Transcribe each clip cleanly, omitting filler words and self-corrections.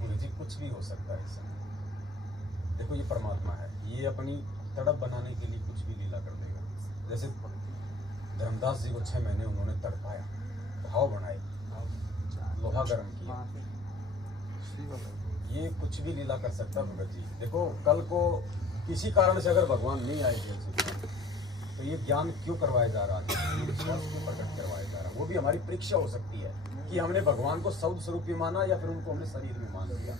गुरु जी कुछ भी हो सकता है इसमें। देखो ये परमात्मा है, ये अपनी तड़प बनाने के लिए कुछ भी लीला कर देगा। जैसे धर्मदास जी को 6 महीने उन्होंने तड़पाया, भाव बनाए, लोहा गर्म किया, ये कुछ भी लीला कर सकता है भगत जी। देखो कल को किसी कारण से अगर भगवान नहीं आए जेल से, तो ये ज्ञान क्यों करवाया जा रहा है, ये विश्वास क्यों प्रकट करवाया जा रहा है, वो भी हमारी परीक्षा हो सकती है कि हमने भगवान को शब्द स्वरूप ही माना या फिर उनको हमने शरीर में मान लिया।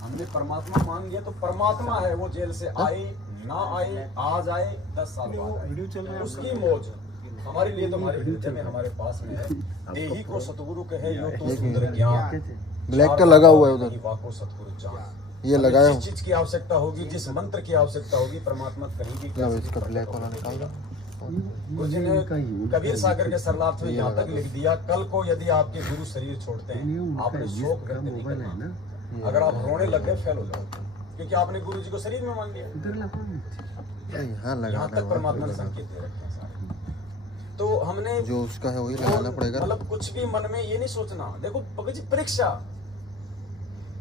हमने परमात्मा मान लिया तो परमात्मा है, वो जेल से आए ना आए, आज आए 10 साल बाद आए, उसकी मौज हमारे लिए तो हमारे हृदय में हमारे पास में है। देही को सतगुरु कहे यो तो सुंदर ज्ञान, ब्लैक का लगा हुआ है उधर, वाको सतगुरु जान। ये लगाया जिस चीज की आवश्यकता होगी, जिस मंत्र की आवश्यकता होगी, परमात्मा कहीं भी इसका ब्लैक वाला निकाल दो। गुरु जी ने कबीर सागर के सरलार्थ में यहाँ तक लिख दिया, कल को यदि आपके गुरु शरीर छोड़ते हैं, आपने शोक व्यक्त नहीं करना। अगर आप रोने लग गए फेल हो जाओ, क्योंकि आपने गुरु जी को शरीर में मान लिया। यहाँ तक परमात्मा ने संकेत दे रखे हैं सारे। तो हमने जो उसका है वही लगाना पड़ेगा। मतलब कुछ भी मन में ये नहीं सोचना। देखो भगत जी परीक्षा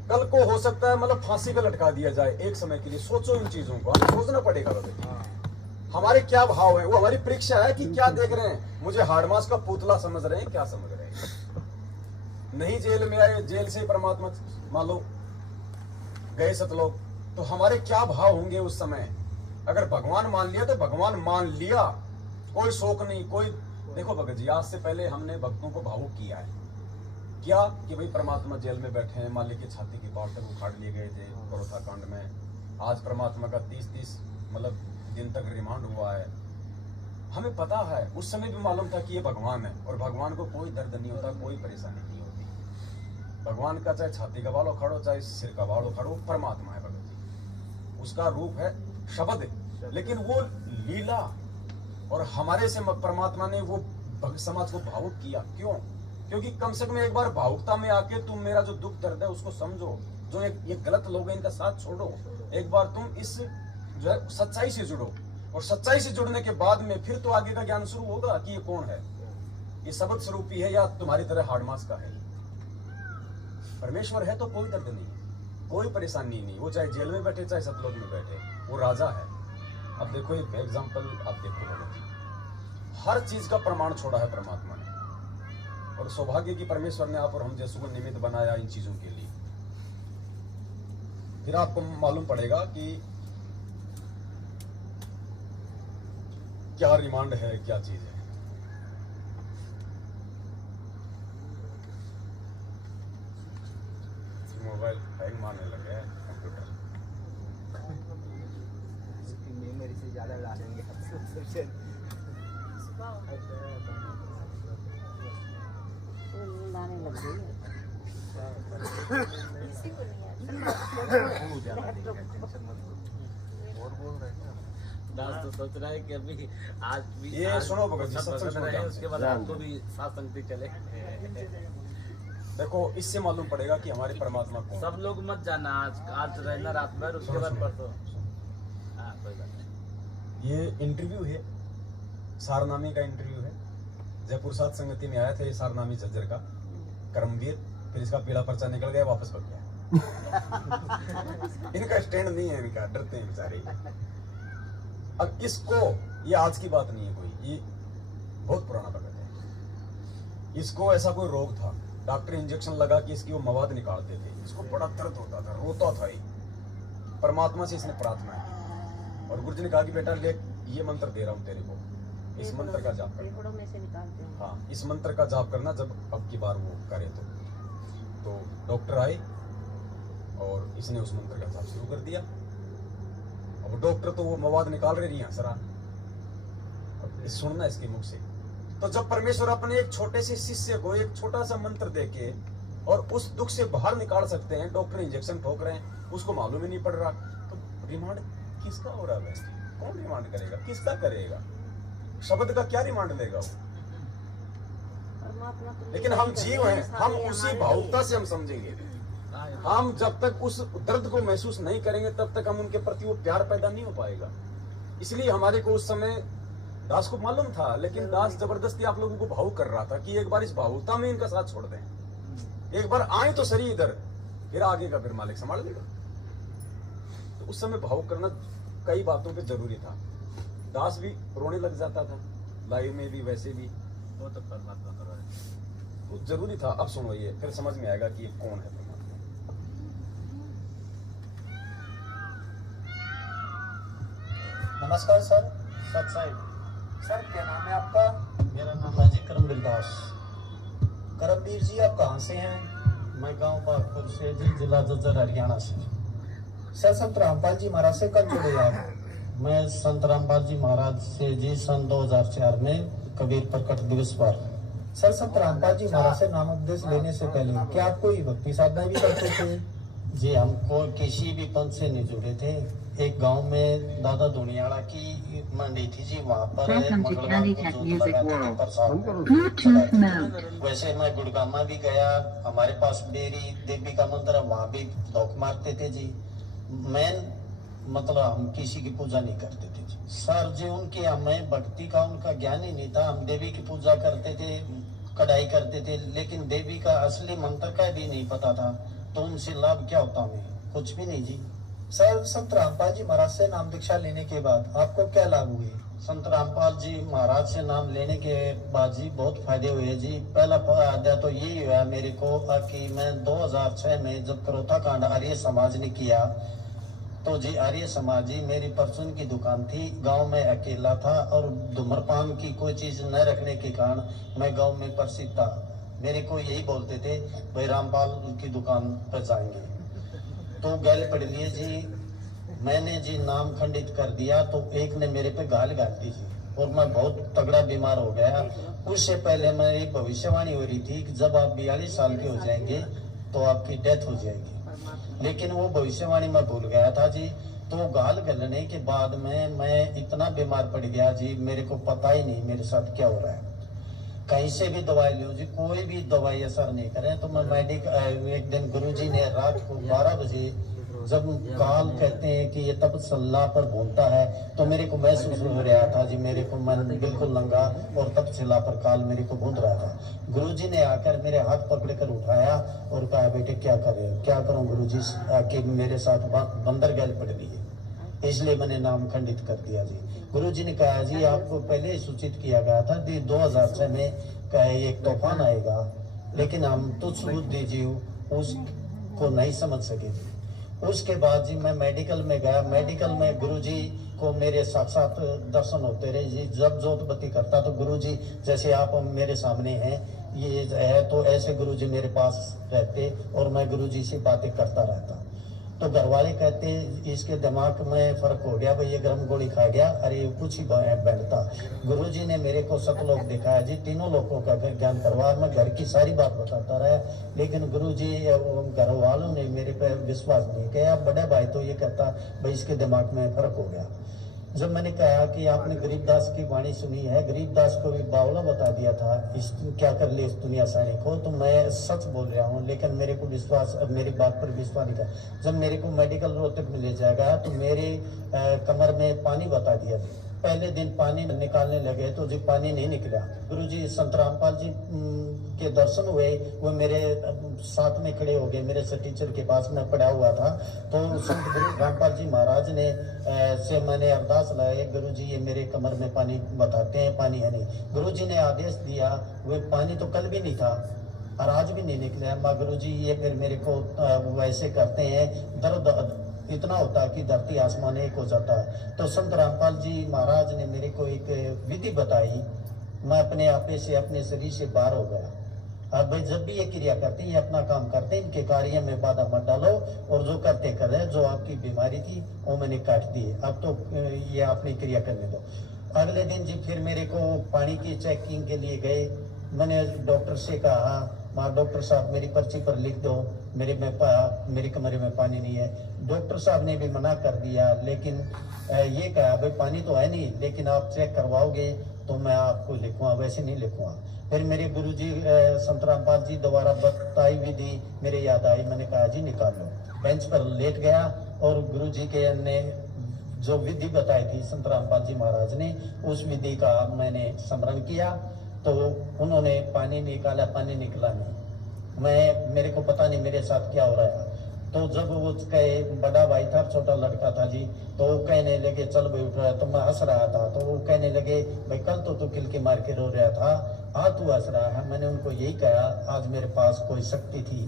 कल को हो सकता है, मतलब फांसी पे लटका दिया जाए एक समय के लिए। सोचो इन चीजों को, हमें सोचना पड़ेगा भगत जी। हमारे क्या भाव है, वो हमारी परीक्षा है कि क्या देख रहे हैं। मुझे हार्डमास का पुतला समझ रहे हैं, क्या समझ रहे हैं। नहीं जेल में आए, जेल से परमात्मा मान लो गए सतलोक, तो हमारे क्या भाव होंगे उस समय। अगर भगवान मान लिया तो भगवान मान लिया, कोई शोक नहीं, कोई। देखो भगत जी, आज से पहले हमने भक्तों को भावुक किया है क्या कि भाई परमात्मा जेल में बैठे हैं, मालिक की छाती की बाढ़ तक उखाड़ लिए गए थे बड़ौदा कांड में। आज परमात्मा का 30 मतलब दिन तक रिमांड हुआ है। हमें पता है, उस समय भी मालूम था कि ये भगवान है, और भगवान को कोई दर्द नहीं होता, कोई परेशानी नहीं होती। भगवान का चाहे छाती का बाल उखाड़ो, चाहे सिर का बाल उखाड़ो, परमात्मा है भगत जी। उसका रूप है शब्द, लेकिन वो लीला। और हमारे से परमात्मा ने वो समाज को भावुक किया। क्यों? क्योंकि कम से कम एक बार भावुकता में आके तुम मेरा जो दुख दर्द है उसको समझो। जो ये गलत लोग हैं इनका साथ छोड़ो, एक बार तुम इस जो है सच्चाई से जुड़ो। और सच्चाई से जुड़ने के बाद में फिर तो आगे का ज्ञान शुरू होगा कि ये कौन है, ये शब्द स्वरूपी है या तुम्हारी तरह हार्डमास का है। परमेश्वर है तो कोई दर्द नहीं, कोई परेशानी नहीं। वो चाहे जेल में बैठे, चाहे सतलोक में बैठे, वो राजा है। अब देखो एक एग्जाम्पल, आप देखो भगत जी, हर चीज का प्रमाण छोड़ा है परमात्मा ने। और सौभाग्य की परमेश्वर ने आप और हम जैसों को निमित्त बनाया इन चीजों के लिए। फिर आपको मालूम पड़ेगा कि क्या रिमांड है, क्या चीज है। मोबाइल हैंग मारने लगे हैं, कंप्यूटर मेमोरी से ज्यादा ला देंगे। लाने लग गई है। दास तो सोच रहा है कि अभी आज भी ये सुनो भगत जी, सब सत्संग रहे हैं, सुनो। उसके बाद आपको भी साथ संगति चले। देखो इससे मालूम पड़ेगा कि हमारे परमात्मा कौन। सब लोग मत जाना, आज रहना रात भर, उसके बाद परसों। हाँ कोई बात नहीं। ये इंटरव्यू है, सारनामी का इंटरव्यू है। जयपुर सात संगति में आया था ये सारनामी झज्जर का कर्मवीर, फिर इसका पीला पर्चा निकल गया, वापस भाग गया। इनका स्टैंड नहीं है, इनका डरते हैं बेचारे। अब इसको, ये आज की बात नहीं है कोई, ये बहुत पुराना भगत है। इसको ऐसा कोई रोग था, डॉक्टर इंजेक्शन लगा कि इसकी वो मवाद निकालते थे। इसको बड़ा दर्द होता था, रोता था ये। परमात्मा से इसने प्रार्थना की और गुरु जी ने कहा कि बेटा ले, ये मंत्र दे रहा हूं तेरे को, इस मंत्र का जाप करना। में से निकालते हैं। हाँ, इस मंत्र का जाप करना जब अब की बार वो करे तो डॉक्टर आए और इसने उस मंत्र का जाप शुरू कर दिया। अब डॉक्टर तो वो मवाद निकाल रहे नहीं है सरा, अब इस सुनना इसके मुख से। तो जब परमेश्वर अपने एक छोटे से शिष्य को एक छोटा सा मंत्र देके और उस दुख से बाहर निकाल सकते हैं, डॉक्टर इंजेक्शन ठोक रहे हैं, उसको मालूम ही नहीं पड़ रहा, तो रिमांड किसका हो रहा है? कौन रिमांड करेगा, किसका करेगा? शब्द का क्या रिमांड लेगा वो? लेकिन हम जीव हैं, हम उसी भावुकता से हम समझेंगे। हम जब तक उस दर्द को महसूस नहीं करेंगे तब तक हम उनके प्रति वो प्यार पैदा नहीं हो पाएगा। इसलिए हमारे को उस समय दास को मालूम था, लेकिन दास जबरदस्ती आप लोगों को भावुक कर रहा था कि एक बार इस भावुकता में इनका साथ छोड़ दें, एक बार आए तो सही इधर। फिर आगे का फिर मालिक संभाल लेगा। तो उस समय भावुक करना कई बातों पे जरूरी था। दास भी रोने लग जाता था, लाइव में भी वैसे भी, वो तो परमात्मा करो है। वो जरूरी था। अब सुनो, ये फिर समझ में आएगा कि ये कौन है परमात्मा। नमस्कार सर। सत्साई। सर क्या नाम है आपका? मेरा नाम है जी करमवीर दास। करमवीर जी आप कहाँ से हैं? मैं गांव बागपुर से जी, जिला जज्जर, हरियाणा से। सर संत रामपाल जी महाराज से कब जुड़े आप? मैं संत रामपाल जी महाराज से जी सन 2004 में कबीर प्रकट दिवस पर। सर संत रामपाल जी महाराज से नाम उपदेश लेने से पहले क्या आप कोई भक्ति साधना भी करते थे? जी हमको किसी भी पंथ से नहीं जुड़े थे। एक गांव में दादा दुनियाड़ा की मंडी थी जी, वहाँ पर Welcome to मंगलवार Candy को Tech जोत Music लगाते थे World. प्रसाद। Bluetooth mode. वैसे मैं गुड़गामा भी गया, हमारे पास मेरी देवी का मंदिर है, वहाँ भी धोख मारते थे जी। मेन मतलब हम किसी की पूजा नहीं करते थे जी। सर जी उनके हमें भक्ति का उनका ज्ञान ही नहीं था। हम देवी की पूजा करते थे, कढ़ाई करते थे, लेकिन देवी का असली मंत्र का भी नहीं पता था। तो उनसे लाभ क्या होता हमें? कुछ भी नहीं जी। सर संत रामपाल जी महाराज से नाम दीक्षा लेने के बाद आपको क्या लाभ हुए? संत रामपाल जी महाराज से नाम लेने के बाद जी बहुत फायदे हुए जी। पहला फायदा तो यही हुआ मेरे को कि मैं 2006 में जब करोथा कांड आर्य समाज ने किया, तो जी आर्य समाज जी मेरी परचून की दुकान थी, गांव में अकेला था और धूम्रपान की कोई चीज न रखने के कारण मैं गांव में प्रसिद्ध था। मेरे को यही बोलते थे भाई रामपाल की दुकान पर जाएंगे, तो गाली पड़ लिए जी। मैंने जी नाम खंडित कर दिया तो एक ने मेरे पे गाल दी जी, और मैं बहुत तगड़ा बीमार हो गया। उससे पहले मैं एक भविष्यवाणी हो रही थी कि जब आप 42 साल के हो जाएंगे तो आपकी डेथ हो जाएगी, लेकिन वो भविष्यवाणी मैं भूल गया था जी। तो गाल गलने के बाद में मैं इतना बीमार पड़ गया जी, मेरे को पता ही नहीं मेरे साथ क्या हो रहा है। कहीं से भी दवाई लो जी, कोई भी दवाई असर नहीं करे। तो मैं मेडिकल एक दिन गुरुजी ने रात को 12 बजे जब काल कहते हैं कि ये तब सल्ला पर घूमता है, तो मेरे को महसूस हो रहा था जी, मेरे को मन बिल्कुल नंगा और तब सल्ला पर काल मेरे को घूम रहा था। गुरुजी ने आकर मेरे हाथ पकड़ कर उठाया और कहा बेटे क्या कर रहे हो? क्या करूं गुरुजी, कि मेरे साथ बंदर गैल पड़ रही है, इसलिए मैंने नाम खंडित कर दिया जी। गुरुजी ने कहा जी आपको पहले ही सूचित किया गया था 2006 में एक तूफान आएगा, लेकिन हम तुच्छ बुद्धि जीव उसको नहीं समझ सके जी। उसके बाद जी मैं मेडिकल में गया। मेडिकल में गुरुजी को मेरे साथ दर्शन होते रहे जी। जब जोत बत्ती करता तो गुरुजी जैसे आप मेरे सामने हैं ये है, तो ऐसे गुरुजी मेरे पास रहते और मैं गुरुजी से बातें करता रहता। तो घर वाले कहते इसके दिमाग में फर्क हो गया, भाई ये गर्म गोली खा गया, अरे कुछ ही बैठता। गुरुजी ने मेरे को सतलोक दिखाया जी, तीनों लोगों का ज्ञान करवा। मैं घर की सारी बात बताता रहा, लेकिन गुरुजी घर वालों ने मेरे पे विश्वास नहीं किया। बड़े भाई तो ये कहता भाई इसके दिमाग में फर्क हो गया। जब मैंने कहा कि आपने गरीबदास की वाणी सुनी है, गरीबदास को भी बावला बता दिया था, इस क्या कर ले इस दुनिया सारी को, तो मैं सच बोल रहा हूँ, लेकिन मेरे को विश्वास, मेरी बात पर विश्वास नहीं था। जब मेरे को मेडिकल रोहतक में ले जाएगा तो मेरे कमर में पानी बता दिया। पहले दिन पानी निकालने लगे तो जी पानी नहीं निकला। गुरुजी संत रामपाल जी के दर्शन हुए, वो मेरे साथ में खड़े हो गए, मेरे से टीचर के पास में पड़ा हुआ था। तो संत गुरु रामपाल जी महाराज ने से मैंने अरदास लगाई, गुरुजी ये मेरे कमर में पानी बताते हैं, पानी है नहीं। गुरुजी ने आदेश दिया, वो पानी तो कल भी नहीं था और आज भी नहीं निकला। माँ गुरुजी ये फिर मेरे को वैसे करते हैं, दर्द इतना होता है कि धरती आसमान एक हो जाता है। तो संत रामपाल जी महाराज ने मेरे को एक विधि बताई, मैं अपने आपे से अपने शरीर से बाहर हो गया। अब भाई जब भी ये क्रिया करते हैं, ये अपना काम करते हैं, इनके कार्य में बाधा मत डालो, और जो करते कर रहे, जो आपकी बीमारी थी वो मैंने काट दी, अब तो ये अपनी क्रिया करने दो। अगले दिन जी फिर मेरे को पानी की चेकिंग के लिए गए। मैंने डॉक्टर से कहा, माँ डॉक्टर साहब मेरी पर्ची पर लिख दो, मेरे कमरे में पानी नहीं है। डॉक्टर साहब ने भी मना कर दिया, लेकिन ये कहा भाई पानी तो है नहीं, लेकिन आप चेक करवाओगे तो मैं आपको लिखूंगा, वैसे नहीं लिखूंगा। फिर मेरे गुरुजी संत रामपाल जी दोबारा बताई विधि मेरे याद आई, मैंने कहा जी निकाल लो। बेंच पर लेट गया और गुरुजी के ने जो विधि बताई थी संत रामपाल जी महाराज ने, उस विधि का मैंने स्मरण किया, तो उन्होंने पानी निकाला, पानी निकला नहीं। मेरे को पता नहीं मेरे साथ क्या हो रहा है। तो जब वो कहे, बड़ा भाई था छोटा लड़का था जी, तो वो कहने लगे चल भाई उठ रहा है, तो मैं हंस रहा था। तो वो कहने लगे भाई कल तो तू किल के मार के रो रहा था, आज तू हंस रहा है। मैंने उनको यही कहा, आज मेरे पास कोई शक्ति थी,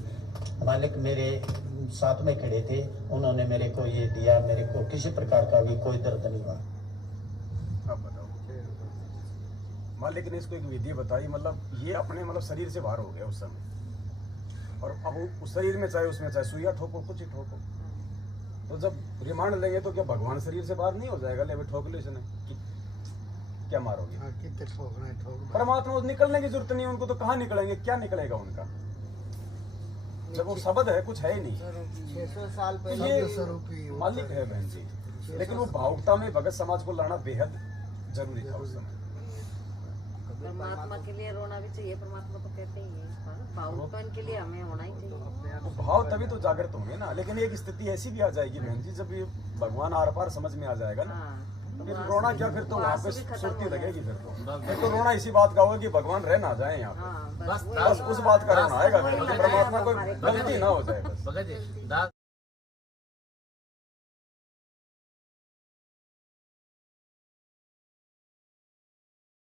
मालिक मेरे साथ में खड़े थे, उन्होंने मेरे को ये दिया, मेरे को किसी प्रकार का भी कोई दर्द नहीं हुआ। अब बताओ, मालिक ने इसको एक विधि बताई, मतलब ये अपने मतलब शरीर से बाहर हो गया उस समय, और अब उस शरीर में चाहे उसमें चाहे सुइया ठोको कुछ ही ठोको, तो जब रिमांड लेंगे तो क्या भगवान शरीर से बाहर नहीं हो जाएगा? ले भाई ठोक लो इसने, क्या मारोगे? परमात्मा को निकलने की जरूरत नहीं है उनको, तो कहाँ निकलेंगे? क्या निकलेगा उनका? जब वो शब्द है, कुछ है ही नहीं। 600 साल तो पहले ये मालिक है बहन जी, लेकिन वो भावुकता में भगत समाज को लाना बेहद जरूरी था उस समय। परमात्मा के लिए रोना भी चाहिए, परमात्मा तो कहते ही है, भावुकपन के लिए हमें होना ही चाहिए। वो भाव तभी तो जागृत होंगे ना। लेकिन एक स्थिति ऐसी भी आ जाएगी बहन जी, जब ये भगवान आर पार समझ में आ जाएगा ना, फिर रोना क्या, फिर तो वहाँ पे सुर्ती लगेगी। फिर तो रोना इसी बात का होगा कि भगवान रह ना जाए यहाँ पे, बस उस बात का रोना आएगा, परमात्मा को गलती ना हो जाए बस।